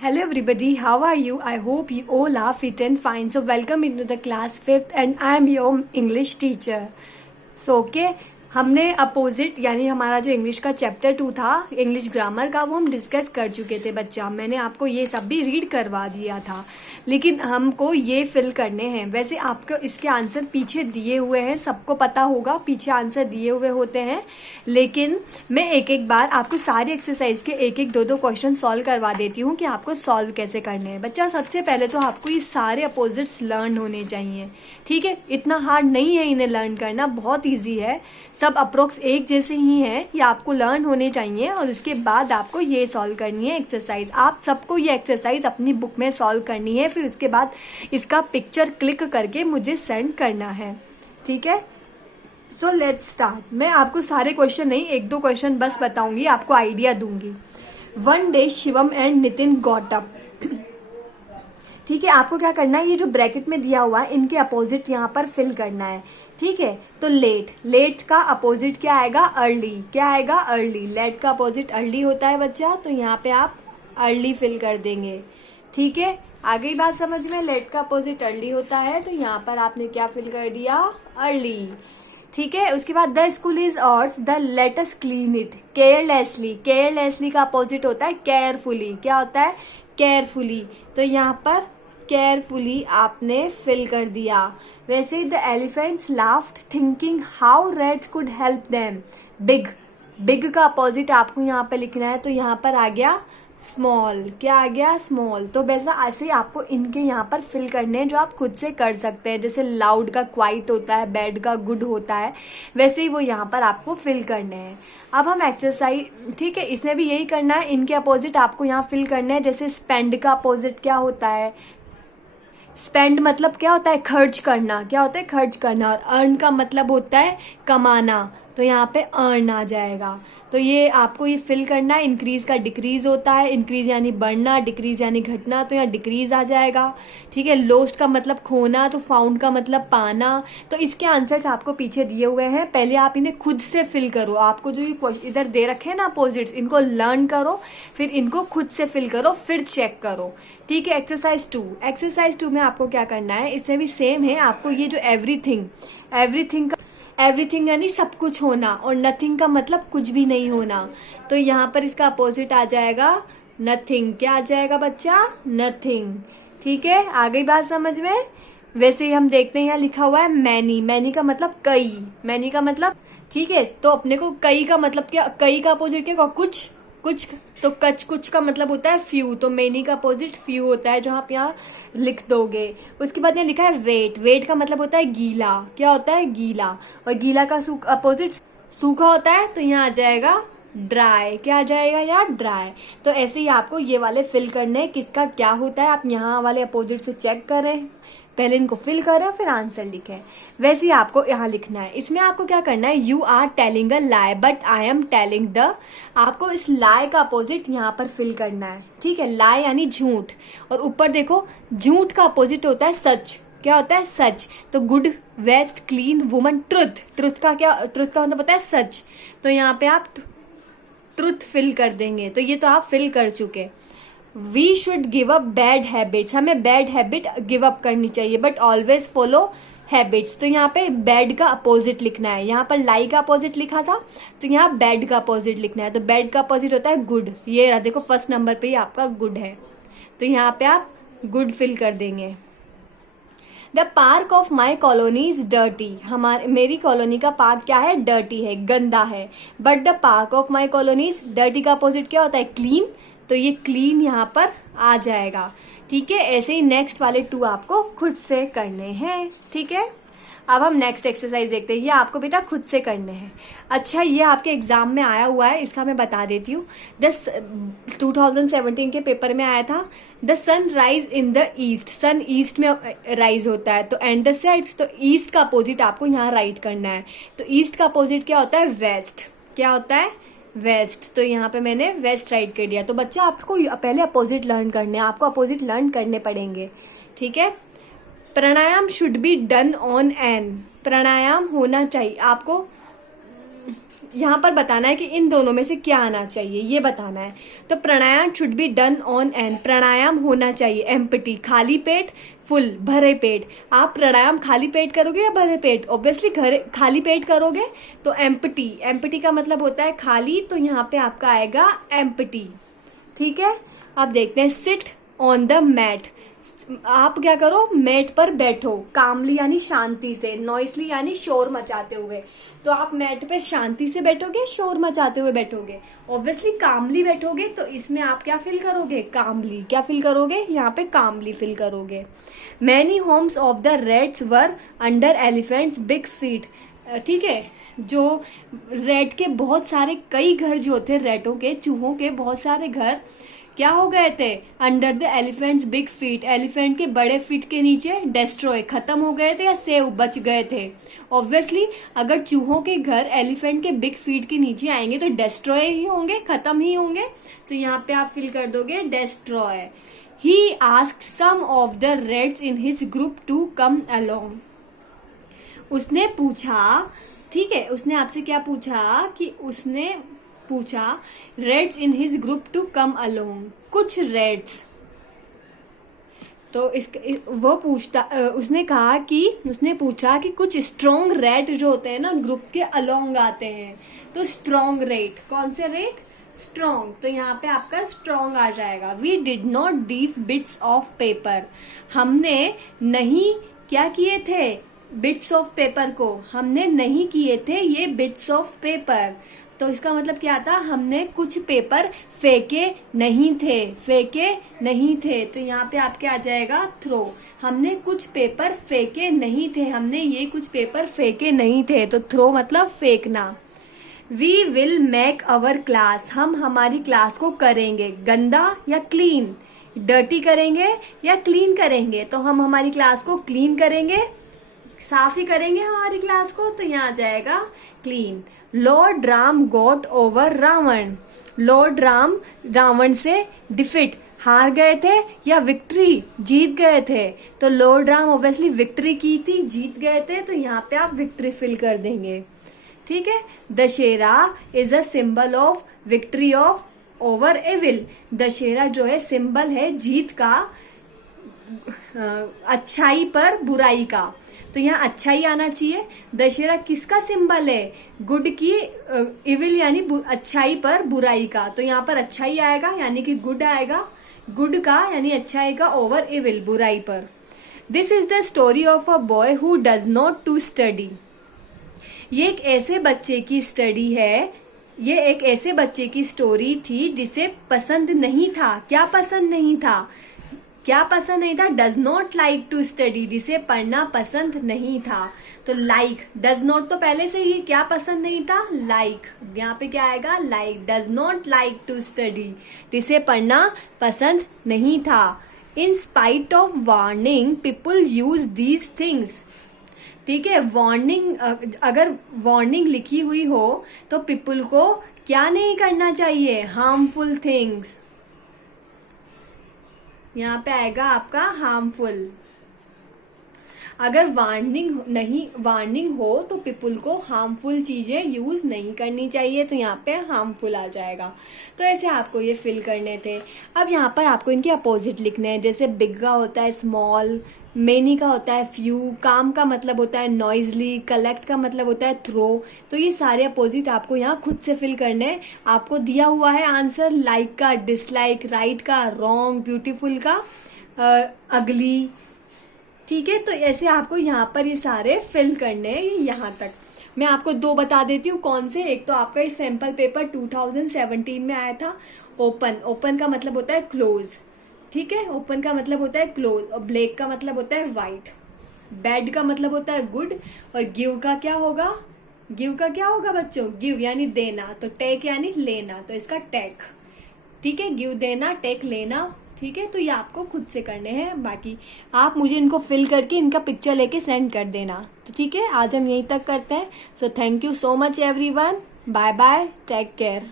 Hello everybody, how are you? I hope you all are fit and fine. So welcome into the class 5th and I am your English teacher. So okay, हमने opposite यानी हमारा जो English का chapter 2 था English grammar का वो हम discuss कर चुके थे बच्चा। मैंने आपको ये सब भी रीड करवा दिया था, लेकिन हमको ये फिल करने हैं। वैसे आपको इसके आंसर पीछे दिए हुए हैं, सबको पता होगा पीछे आंसर दिए हुए होते हैं, लेकिन मैं एक एक बार आपको सारी एक्सरसाइज के एक एक दो क्वेश्चन सॉल्व करवा देती हूँ कि आपको सॉल्व कैसे करने हैं। बच्चा सबसे पहले तो आपको ये सारे अपोजिट्स लर्न होने चाहिए, ठीक है। इतना हार्ड नहीं है इन्हें लर्न करना, बहुत ईजी है, सब अप्रोक्स एक जैसे ही हैं, ये आपको लर्न होने चाहिए। और उसके बाद आपको ये सॉल्व करनी है एक्सरसाइज। आप सबको ये एक्सरसाइज अपनी बुक में सॉल्व करनी है, फिर उसके बाद इसका पिक्चर क्लिक करके मुझे सेंड करना है, ठीक है। So let's start. मैं आपको सारे क्वेश्चन नहीं, एक दो क्वेश्चन बस बताऊंगी, आपको आइडिया दूंगी। One day Shivam and Nitin got up, ठीक है। आपको क्या करना है, ये जो ब्रैकेट में दिया हुआ है इनके अपोजिट यहाँ पर फिल करना है, ठीक है। तो लेट का अपोजिट क्या आएगा, अर्ली। क्या आएगा, अर्ली। लेट का अपोजिट अर्ली होता है बच्चा, तो यहाँ पे आप अर्ली फिल कर देंगे, ठीक है। आगे बात समझ में, लेट का अपोजिट अर्ली होता है, तो यहाँ पर आपने क्या फिल कर दिया, अर्ली, ठीक है। उसके बाद the school is ours, the lettuce clean it carelessly. Carelessly का अपोजिट होता है केयरफुली। क्या होता है, केयरफुली, तो यहाँ पर केयरफुली आपने फिल कर दिया। वैसे the elephants laughed thinking how rats could help them. Big का अपोजिट आपको यहाँ पे लिखना है, तो यहाँ पर आ गया स्मॉल। क्या आ गया, स्मॉल। तो वैसा ऐसे ही आपको इनके यहाँ पर फिल करने हैं जो आप खुद से कर सकते हैं। जैसे लाउड का क्वाइट होता है, बैड का गुड होता है, वैसे ही वो यहाँ पर आपको फिल करने हैं। अब हम एक्सरसाइज, ठीक है, इसमें भी यही करना है। इनके अपोजिट आपको यहाँ फिल करने हैं। जैसे स्पेंड का अपोजिट क्या होता है, स्पेंड मतलब क्या होता है, खर्च करना। क्या होता है, खर्च करना। और अर्न का मतलब होता है कमाना, तो यहाँ पे अर्न आ जाएगा। तो ये आपको ये फिल करना है। इंक्रीज का डिक्रीज होता है, इंक्रीज यानी बढ़ना, डिक्रीज यानी घटना, तो यहाँ डिक्रीज आ जाएगा, ठीक है। लोस्ट का मतलब खोना, तो फाउंड का मतलब पाना। तो इसके आंसर्स आपको पीछे दिए हुए हैं, पहले आप इन्हें खुद से फिल करो। आपको जो ये इधर दे रखे हैं ना अपोजिट्स, इनको लर्न करो, फिर इनको खुद से फिल करो, फिर चेक करो, ठीक है। एक्सरसाइज 2, एक्सरसाइज 2 में आपको क्या करना है, इसमें भी सेम है। आपको ये जो एवरीथिंग यानी सब कुछ होना, और नथिंग का मतलब कुछ भी नहीं होना, तो यहाँ पर इसका अपोजिट आ जाएगा नथिंग। क्या आ जाएगा बच्चा, नथिंग, ठीक है। आ गई बात समझ में। वैसे ही हम देखते हैं यहाँ लिखा हुआ है मैनी। मैनी का मतलब कई, मैनी का मतलब, ठीक है। तो अपने को कई का मतलब क्या, कई का अपोजिट क्या, कुछ, तो कुछ का मतलब होता है फ्यू, तो मेनी का अपोजिट फ्यू होता है, जो आप यहाँ लिख दोगे। उसके बाद यहाँ लिखा है वेट का मतलब होता है गीला। क्या होता है, गीला। और गीला का अपोजिट सूखा होता है, तो यहाँ आ जाएगा ड्राई। क्या आ जाएगा, यहाँ ड्राई। तो ऐसे ही आपको ये वाले फिल करने हैं, किसका क्या होता है। आप यहाँ वाले अपोजिट से चेक करें, पहले इनको फिल करें, फिर आंसर लिखें। वैसे ही आपको यहाँ लिखना है। इसमें आपको क्या करना है, you are telling a lie but I am telling the. आपको इस लाई का अपोजिट यहाँ पर फिल करना है, ठीक है। लाई यानी झूठ, और ऊपर देखो झूठ का अपोजिट होता है सच। क्या होता है, सच। तो good, west, clean, woman, truth. Truth का मतलब होता है सच, तो यहाँ पे आप ट्रुथ फिल कर देंगे। तो ये तो आप फिल कर चुके। We should give up bad habits, हमें बैड हैबिट गिव अप करनी चाहिए, बट ऑलवेज फॉलो हैबिट्स। तो यहाँ पे बैड का अपोजिट लिखना है। यहाँ पर लाई का अपोजिट लिखा था, तो यहाँ बैड का अपोजिट लिखना है। तो बैड का अपोजिट होता है गुड। ये देखो फर्स्ट नंबर पे ही आपका गुड है, तो यहाँ पे आप गुड फिल कर देंगे। The park of my colony is dirty, मेरी कॉलोनी का पार्क क्या है, डर्टी है, गंदा है। But the park of my colony is, dirty का अपोजिट क्या होता है, क्लीन, तो ये क्लीन यहाँ पर आ जाएगा, ठीक है। ऐसे ही नेक्स्ट वाले 2 आपको खुद से करने हैं, ठीक है। अब हम नेक्स्ट एक्सरसाइज देखते हैं। ये आपको बेटा खुद से करने हैं। अच्छा, ये आपके एग्जाम में आया हुआ है, इसका मैं बता देती हूँ। 2017 के पेपर में आया था, the sun rise in the east. Sun east में राइज होता है, तो एंड द सेट्स, तो ईस्ट का अपोजिट आपको यहाँ राइट करना है। तो ईस्ट का अपोजिट क्या होता है, वेस्ट। क्या होता है, वेस्ट। तो यहाँ पे मैंने वेस्ट राइट कर दिया। तो बच्चा आपको पहले अपोजिट लर्न करने हैं, आपको अपोजिट लर्न करने पड़ेंगे, ठीक है। Pranayama should be done on an, pranayama होना चाहिए आपको यहाँ पर बताना है कि इन दोनों में से क्या आना चाहिए, ये बताना है। तो pranayama should be done on an, pranayama होना चाहिए एम्प्टी, खाली पेट, फुल भरे पेट। आप प्राणायाम खाली पेट करोगे या भरे पेट? ऑब्वियसली खाली पेट करोगे तो एम्प्टी, एम्प्टी का मतलब होता है खाली, तो यहाँ पे आपका आएगा एम्प्टी। ठीक है, अब देखते हैं सिट ऑन द मैट। आप क्या करो, मैट पर बैठो, कामली यानी शांति से, नॉइसली यानी शोर मचाते हुए। तो आप मैट पे शांति से बैठोगे, शोर मचाते हुए बैठोगे? ऑब्वियसली कामली बैठोगे, तो इसमें आप क्या फील करोगे, कामली। क्या फील करोगे यहाँ पे, कामली फील करोगे। Many Holmes of the Reds were under elephants big feet. ठीक है, जो रेड के बहुत सारे कई घर जो थे, रेटों के, चूहों के बहुत सारे घर क्या हो गए थे, under the elephants big feet, elephant के बड़े फीट के नीचे, डेस्ट्रॉय खत्म हो गए थे या सेव बच गए थे। ऑब्वियसली अगर चूहों के घर एलिफेंट के बिग फीट के नीचे आएंगे तो डेस्ट्रॉय ही होंगे, खत्म ही होंगे, तो यहाँ पे आप फिल कर दोगे destroy. He asked some of the rats in his group to come along. उसने पूछा, ठीक है, उसने आपसे क्या पूछा कि उसने पूछा rats in his group to come along, कुछ रेड्स। तो वो पूछता, उसने कहा कि उसने पूछा कि कुछ स्ट्रॉन्ग रेड जो होते हैं ना ग्रुप के अलोंग आते हैं, तो स्ट्रॉन्ग रेड, कौन से रेड, स्ट्रॉन्ग, तो यहाँ पे आपका स्ट्रॉन्ग आ जाएगा। We did not these bits of paper, हमने नहीं क्या किए थे, बिट्स ऑफ पेपर को हमने नहीं किए थे ये बिट्स ऑफ पेपर। तो इसका मतलब क्या था, हमने कुछ पेपर फेंके नहीं थे, फेंके नहीं थे, तो यहाँ पे आपके आ जाएगा थ्रो। हमने कुछ पेपर फेंके नहीं थे, हमने ये कुछ पेपर फेंके नहीं थे, तो थ्रो मतलब फेंकना। We will make our class, हम हमारी क्लास को करेंगे गंदा या क्लीन, डर्टी करेंगे या क्लीन करेंगे, तो हम हमारी क्लास को क्लीन करेंगे, साफ ही करेंगे हमारी क्लास को, तो यहाँ आ जाएगा clean. Lord Ram got over Ravan, Lord Ram Ravan से डिफीट, हार गए थे या विक्ट्री, जीत गए थे, तो लॉर्ड राम ऑब्वियसली विक्ट्री की थी, जीत गए थे, तो यहाँ पे आप विक्ट्री फिल कर देंगे। ठीक है, Dussehra is a symbol of victory of over evil, Dussehra जो है सिंबल है जीत का, अच्छाई पर बुराई का, तो यहाँ अच्छा ही आना चाहिए। दशहरा किसका सिंबल है, गुड की, इविल यानी अच्छाई पर बुराई का, तो यहाँ पर अच्छा ही आएगा, यानी कि गुड आएगा, गुड का यानी अच्छाई का, ओवर इविल बुराई पर। This is the story of a boy who does not to study, ये एक ऐसे बच्चे की स्टडी है, ये एक ऐसे बच्चे की स्टोरी थी जिसे पसंद नहीं था, क्या पसंद नहीं था, क्या पसंद नहीं था, does not like to study, जिसे पढ़ना पसंद नहीं था, तो लाइक, डज नॉट तो पहले से ही, क्या पसंद नहीं था, लाइक, यहाँ पे क्या आएगा, like, does not like to study, जिसे पढ़ना पसंद नहीं था। In spite of warning people use these things, ठीक है, वार्निंग, अगर वार्निंग लिखी हुई हो तो पीपुल को क्या नहीं करना चाहिए, हार्मफुल थिंग्स, यहाँ पे आएगा आपका हार्मफुल। अगर वार्निंग हो तो पीपुल को हार्मफुल चीजें यूज नहीं करनी चाहिए, तो यहाँ पे हार्मफुल आ जाएगा। तो ऐसे आपको ये फिल करने थे। अब यहाँ पर आपको इनके अपोजिट लिखने हैं, जैसे बिग का होता है स्मॉल, मेनी का होता है फ्यू, काम का मतलब होता है नॉइजली, कलेक्ट का मतलब होता है थ्रो, तो ये सारे अपोजिट आपको यहाँ खुद से फिल करने हैं। आपको दिया हुआ है आंसर, लाइक का डिसलाइक, राइट का रॉन्ग, ब्यूटीफुल का अगली, ठीक है। तो ऐसे आपको यहाँ पर ये सारे फिल करने हैं, यहाँ तक। मैं आपको दो बता देती हूँ कौन से। एक तो आपका इस सैम्पल पेपर 2017 में आया था, ओपन, ओपन का मतलब होता है क्लोज, ठीक है, ओपन का मतलब होता है क्लोज, और ब्लैक का मतलब होता है वाइट, बैड का मतलब होता है गुड, और गिव का क्या होगा, गिव का क्या होगा बच्चों, गिव यानी देना, तो टेक यानी लेना, तो इसका टेक, ठीक है, गिव देना, टेक लेना, ठीक है। तो ये आपको खुद से करने हैं, बाकी आप मुझे इनको फिल करके इनका पिक्चर लेके सेंड कर देना, तो ठीक है। आज हम यहीं तक करते हैं। So thank you so much everyone, bye bye, take care.